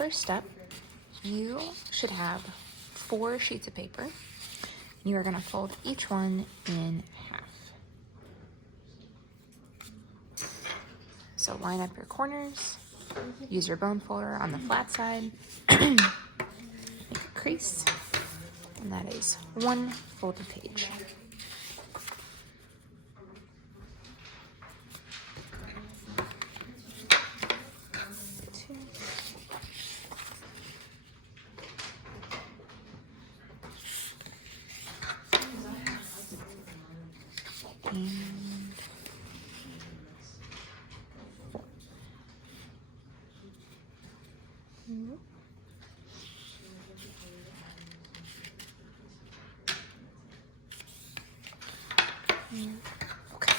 first step, you should have 4 sheets of paper. You are going to fold each one in half. So line up your corners, use your bone folder on the flat side, make a crease, and that is 1 folded page. And 4. Okay.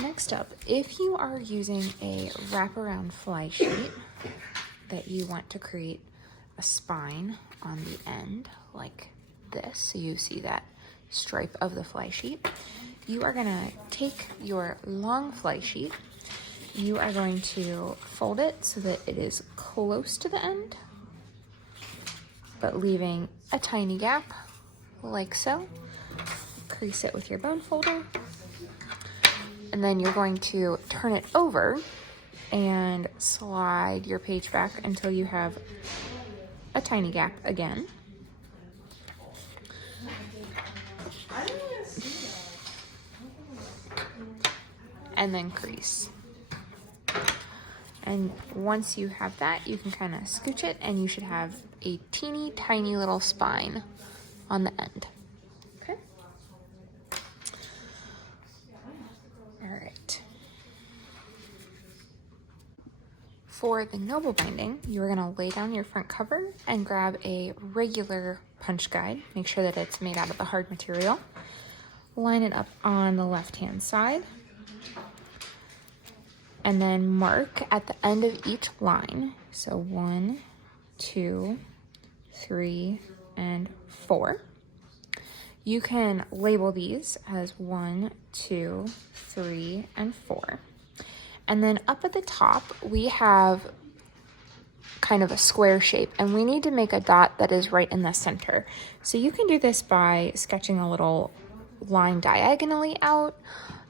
Next up, if you are using a wraparound fly sheet that you want to create a spine on the end like this, so you see that stripe of the fly sheet, you are going to take your long fly sheet, you are going to fold it so that it is close to the end, but leaving a tiny gap like so. Crease it with your bone folder, and then you're going to turn it over and slide your page back until you have a tiny gap again. And then crease. And once you have that, you can kind of scooch it and you should have a teeny tiny little spine on the end. Okay? All right. For the noble binding, you're going to lay down your front cover and grab a regular punch guide. Make sure that it's made out of the hard material. Line it up on the left-hand side. And then mark at the end of each line. So 1, 2, 3, and 4. You can label these as 1, 2, 3, and 4. And then up at the top, we have kind of a square shape, and we need to make a dot that is right in the center. So you can do this by sketching a little line diagonally out,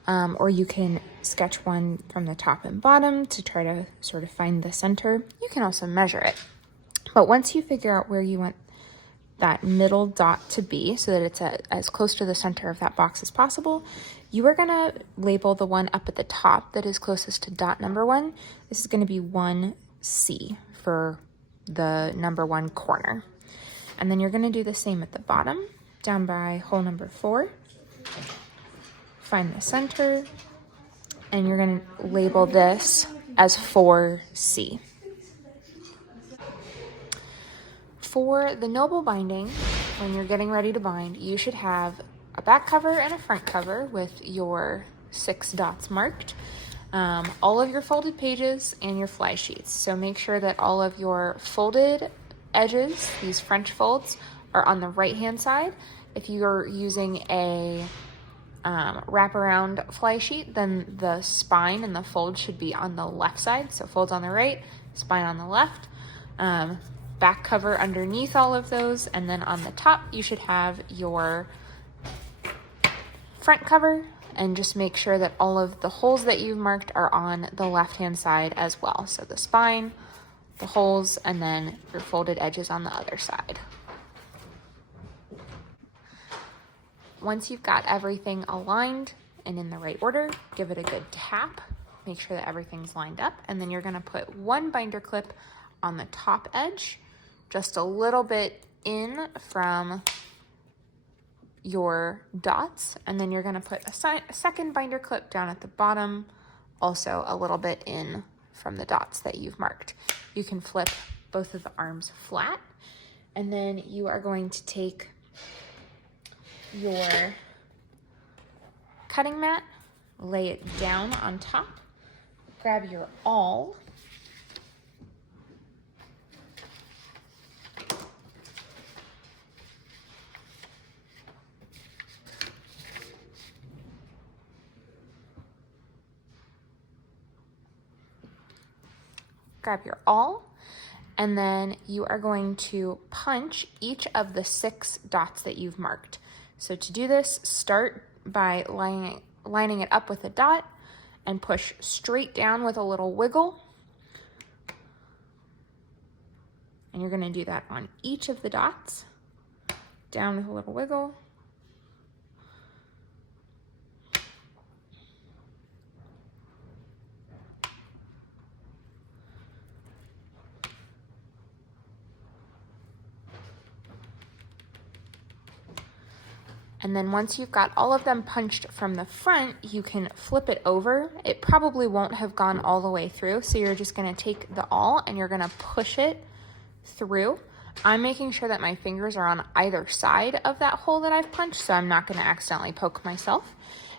or you can sketch one from the top and bottom to try to sort of find the center. You can also measure it. But once you figure out where you want that middle dot to be so that it's as close to the center of that box as possible, you are going to label the one up at the top that is closest to dot number 1. This is going to be 1C for the number 1 corner. And then you're going to do the same at the bottom, down by hole number 4. Find the center, and you're going to label this as 4C. For the noble binding, when you're getting ready to bind, you should have a back cover and a front cover with your 6 dots marked, all of your folded pages, and your fly sheets. So make sure that all of your folded edges, these French folds, are on the right-hand side. If you're using a wraparound fly sheet, then the spine and the fold should be on the left side. So folds on the right, spine on the left, back cover underneath all of those, and then on the top you should have your front cover, and just make sure that all of the holes that you've marked are on the left-hand side as well. So the spine, the holes, and then your folded edges on the other side. Once you've got everything aligned and in the right order, give it a good tap. Make sure that everything's lined up, and then you're going to put 1 binder clip on the top edge, just a little bit in from your dots, and then you're going to put a second binder clip down at the bottom, also a little bit in from the dots that you've marked. You can flip both of the arms flat, and then you are going to take your cutting mat, lay it down on top, grab your awl, grab your awl, and then you are going to punch each of the 6 dots that you've marked. So to do this, start by lining it up with a dot and push straight down with a little wiggle. And you're going to do that on each of the dots, down with a little wiggle. And then once you've got all of them punched from the front, you can flip it over. It probably won't have gone all the way through, so you're just gonna take the awl and you're gonna push it through. I'm making sure that my fingers are on either side of that hole that I've punched, so I'm not gonna accidentally poke myself.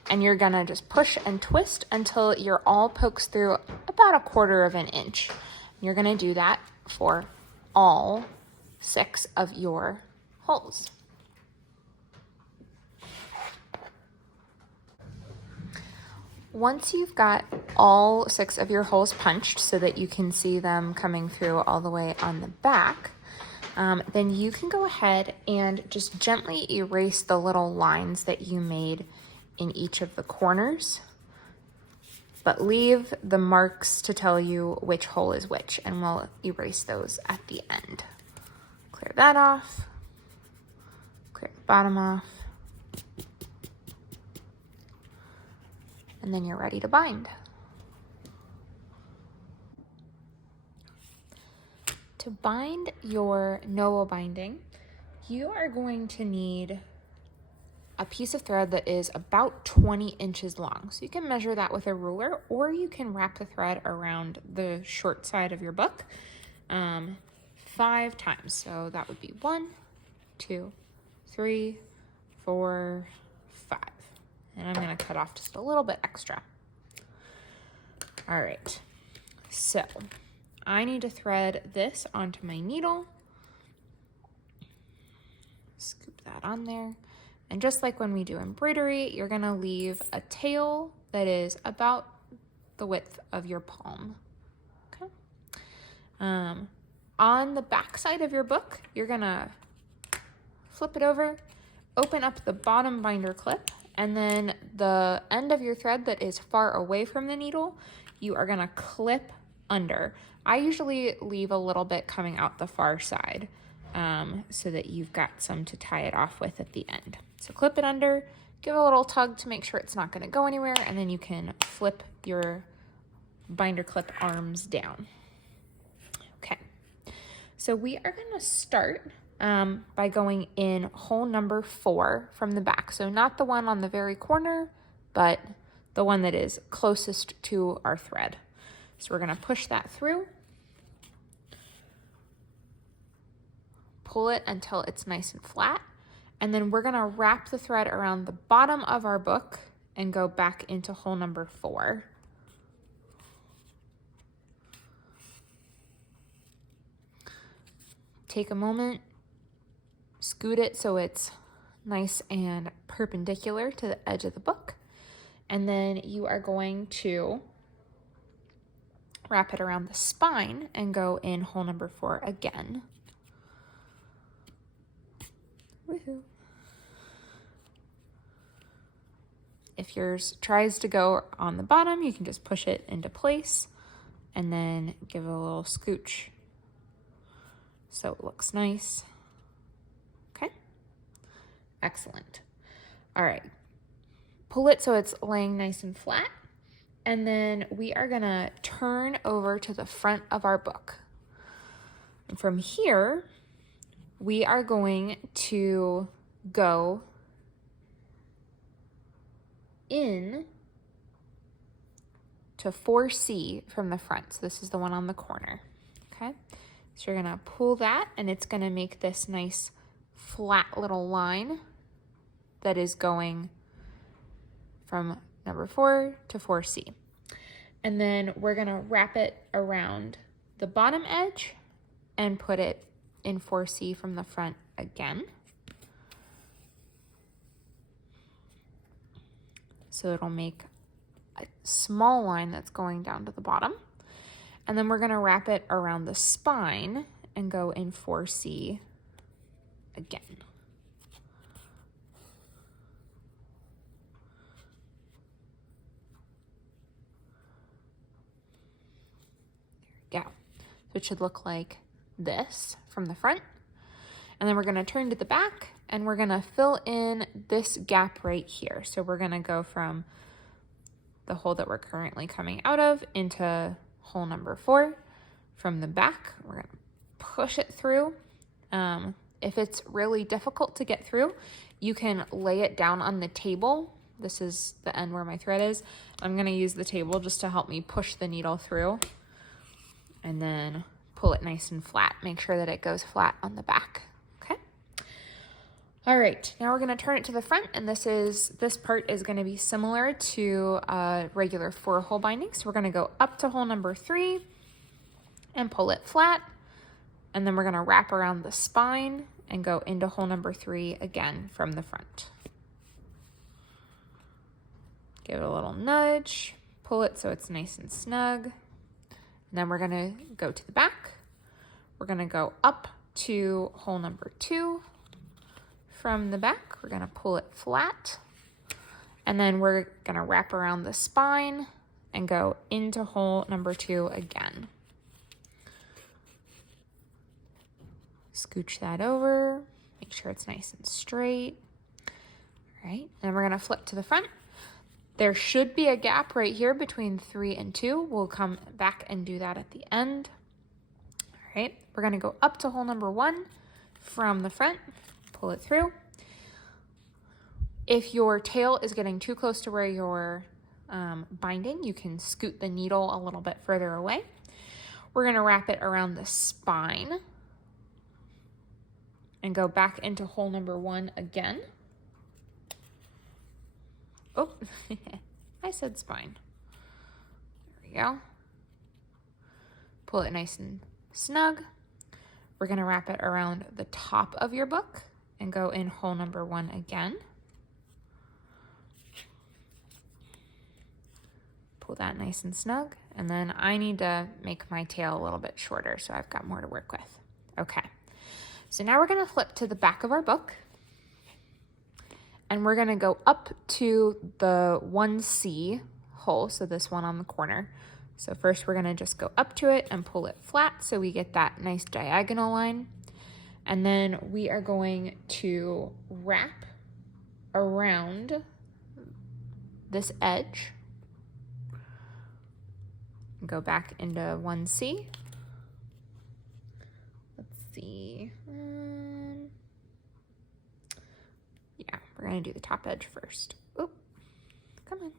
And you're gonna just push and twist until your awl pokes through about 1/4 of an inch. You're gonna do that for all 6 of your holes. Once you've got all 6 of your holes punched so that you can see them coming through all the way on the back, then you can go ahead and just gently erase the little lines that you made in each of the corners, but leave the marks to tell you which hole is which, and we'll erase those at the end. Clear that off, clear the bottom off, and then you're ready to bind. To bind your Noah binding, you are going to need a piece of thread that is about 20 inches long. So you can measure that with a ruler, or you can wrap the thread around the short side of your book 5 times. So that would be 1, 2, 3, 4, 5. And I'm gonna cut off just a little bit extra. All right, so I need to thread this onto my needle. Scoop that on there. And just like when we do embroidery, you're gonna leave a tail that is about the width of your palm, okay? On the back side of your book, you're gonna flip it over, open up the bottom binder clip, and then the end of your thread that is far away from the needle, you are gonna clip under. I usually leave a little bit coming out the far side so that you've got some to tie it off with at the end. So clip it under, give it a little tug to make sure it's not gonna go anywhere, and then you can flip your binder clip arms down. Okay, so we are gonna start by going in hole number 4 from the back. So not the one on the very corner, but the one that is closest to our thread. So we're gonna push that through, pull it until it's nice and flat, and then we're gonna wrap the thread around the bottom of our book and go back into hole number 4. Take a moment, scoot it so it's nice and perpendicular to the edge of the book, and then you are going to wrap it around the spine and go in hole number 4 again. Woohoo. If yours tries to go on the bottom, you can just push it into place and then give it a little scooch so it looks nice. Okay, excellent. All right, pull it so it's laying nice and flat, and then we are gonna turn over to the front of our book. And from here, we are going to go in to 4C from the front. So this is the one on the corner, okay? So you're gonna pull that, and it's gonna make this nice flat little line that is going from number 4 to 4C. And then we're gonna wrap it around the bottom edge and put it in 4C from the front again. So it'll make a small line that's going down to the bottom. And then we're gonna wrap it around the spine and go in 4C again. There we go. So it should look like this from the front. And then we're gonna turn to the back and we're gonna fill in this gap right here. So we're gonna go from the hole that we're currently coming out of into hole number 4. From the back, we're gonna push it through. If it's really difficult to get through, you can lay it down on the table. This is the end where my thread is. I'm gonna use the table just to help me push the needle through and then pull it nice and flat. Make sure that it goes flat on the back. All right, now we're gonna turn it to the front, and this part is gonna be similar to a regular 4-hole binding. So we're gonna go up to hole number 3 and pull it flat, and then we're gonna wrap around the spine and go into hole number 3 again from the front. Give it a little nudge, pull it so it's nice and snug. And then we're gonna go to the back. We're gonna go up to hole number 2. From the back, we're gonna pull it flat, and then we're gonna wrap around the spine and go into hole number 2 again. Scooch that over, make sure it's nice and straight. All right, then we're gonna flip to the front. There should be a gap right here between 3 and 2. We'll come back and do that at the end. All right, we're gonna go up to hole number 1 from the front. Pull it through. If your tail is getting too close to where you're binding, you can scoot the needle a little bit further away. We're gonna wrap it around the spine and go back into hole number 1 again. Oh, I said spine. There we go. Pull it nice and snug. We're gonna wrap it around the top of your book and go in hole number 1 again. Pull that nice and snug. And then I need to make my tail a little bit shorter, so I've got more to work with. Okay, so now we're gonna flip to the back of our book and we're gonna go up to the 1C hole, so this one on the corner. So first we're gonna just go up to it and pull it flat so we get that nice diagonal line. And then we are going to wrap around this edge and go back into 1C. Let's see. Yeah, we're gonna do the top edge first. Oh, come on.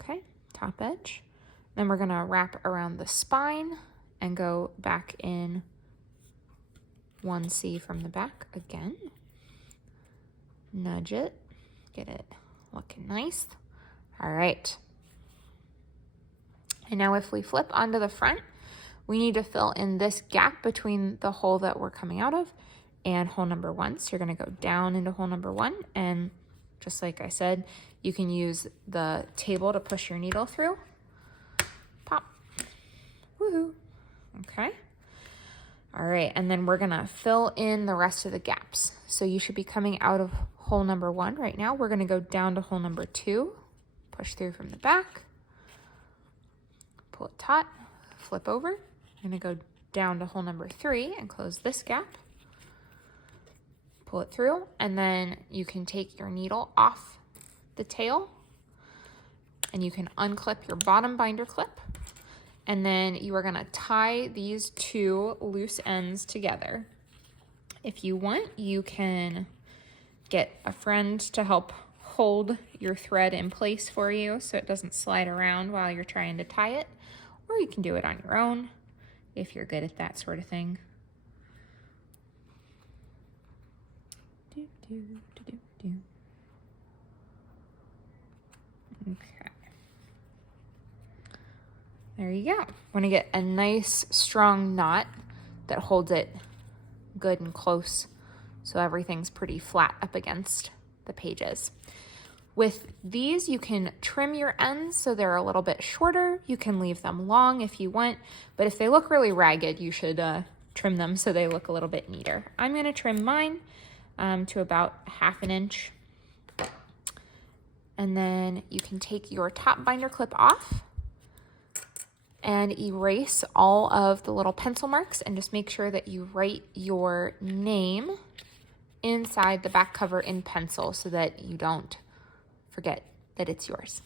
Okay, top edge. Then we're gonna wrap around the spine and go back in 1C from the back again. Nudge it, get it looking nice. All right. And now if we flip onto the front, we need to fill in this gap between the hole that we're coming out of and hole number 1. So you're gonna go down into hole number 1, and just like I said, you can use the table to push your needle through. Pop. Woohoo. Okay. All right, and then we're gonna fill in the rest of the gaps. So you should be coming out of hole number 1 right now. We're gonna go down to hole number 2, push through from the back, pull it taut, flip over. I'm gonna go down to hole number 3 and close this gap. Pull it through, and then you can take your needle off the tail and you can unclip your bottom binder clip, and then you are gonna tie these 2 loose ends together. If you want, you can get a friend to help hold your thread in place for you so it doesn't slide around while you're trying to tie it, or you can do it on your own if you're good at that sort of thing. Okay. There you go. Want to get a nice strong knot that holds it good and close so everything's pretty flat up against the pages. With these, you can trim your ends so they're a little bit shorter. You can leave them long if you want, but if they look really ragged, you should trim them so they look a little bit neater. I'm gonna trim mine to about 1/2 inch. And then you can take your top binder clip off and erase all of the little pencil marks, and just make sure that you write your name inside the back cover in pencil so that you don't forget that it's yours.